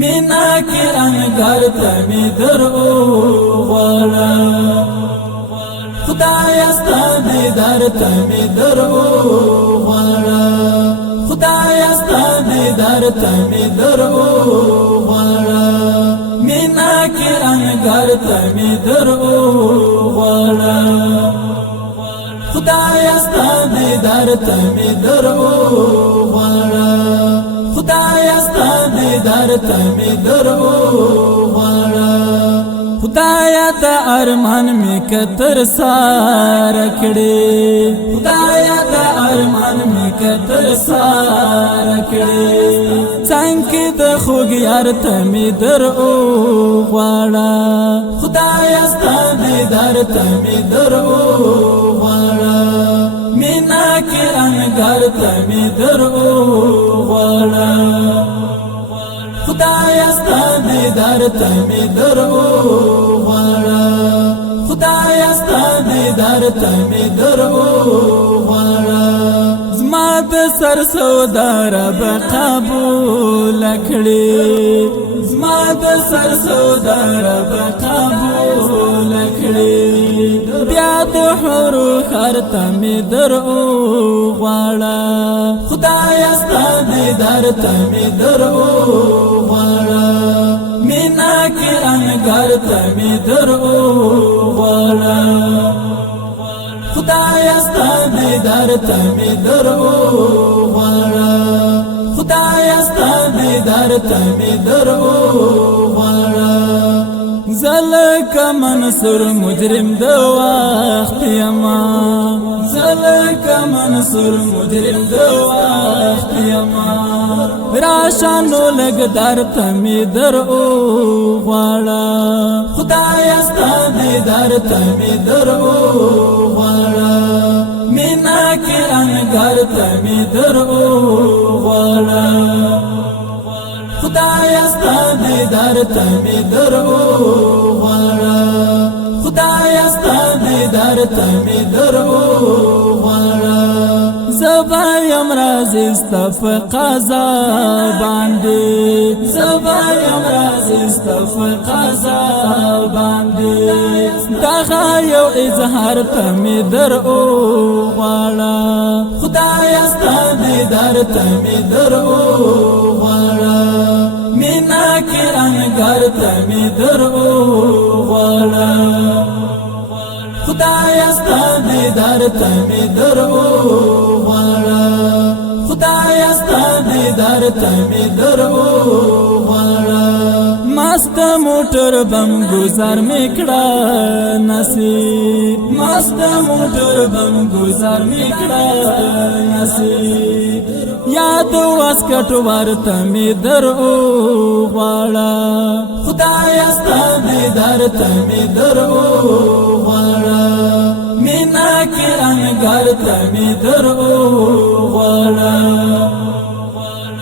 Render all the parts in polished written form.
مینا کی انگار تمی در غواړه خدای استا دیدار تمی در غواړه خدای استا دیدار تمی در غواړه مینا کی انگار تمی در غواړه خدای استا دیدار تمی در غواړه خدای استا دیدار تمی در غواړه خدایا د ارمان می کتر سار کړي خدایا د ارمان می کتر سار کړي څنګه د خوګ یار تمی در غواړه خدایا استا دیدار تمی در غواړه مینا کی انګار تمی در غواړه خدای استا دیدار تمی در غواړه خدای استا دیدار تمی در غواړه زما د سر سودار به قبول کړي زما د سر سودار به قبول کړي بیا د حورو خر تمی در غواړه خدای استا دیدار تمی در غواړه مینا کی انګار تمی در غواړه خدای استا دیدار تمی در غواړه خدای استا دیدار تمی در غواړه زلک منصور مجرم د وخت یما زلک منصور مجرم د وخت یما راشانو لګ در تمی در غواړه خدای استا دیدار تمی در غواړه مینا کی انګار تمی در غواړه خدای استا دیدار تمی در غواړه خدای استا دیدار تمی در غواړه زبا یم راز استف قضا باندې زبا یم راز استف قضا باندې دغه یو اظهار تمی در غواړه خدای استا دیدار تمی در غواړه مینا کی انګار تمی در غواړه خدای استا دیدار تمی در غواړه خدای استا دیدار تمی در غواړه مست موټر بم گزار میکړه نصیب مست موټر بم گزار میکړه نصیب یاد واسکټ ورته می در غواړه خدای استا دیدار تمی در غواړه مینا کی انګار تمی در غواړه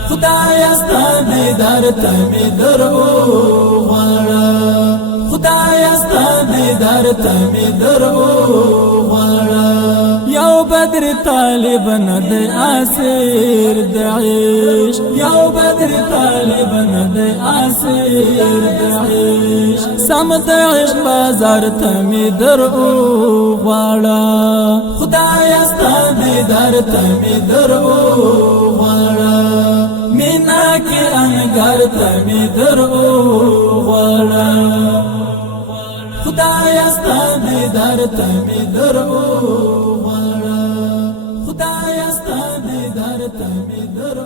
خدای استا دیدار تمی در غواړه خدای استا دیدار تمی در غواړه یو بدر طالب ند اسیر دعیش یو بدر طالب ند اسیر دعیش سم دعیش بازار تمی در غواړه خدای استا دیدار تمی در غواړه مینا کی انګار تمی در غواړه خدای استا دیدار تمی در غواړه خدای استا دیدار تمی در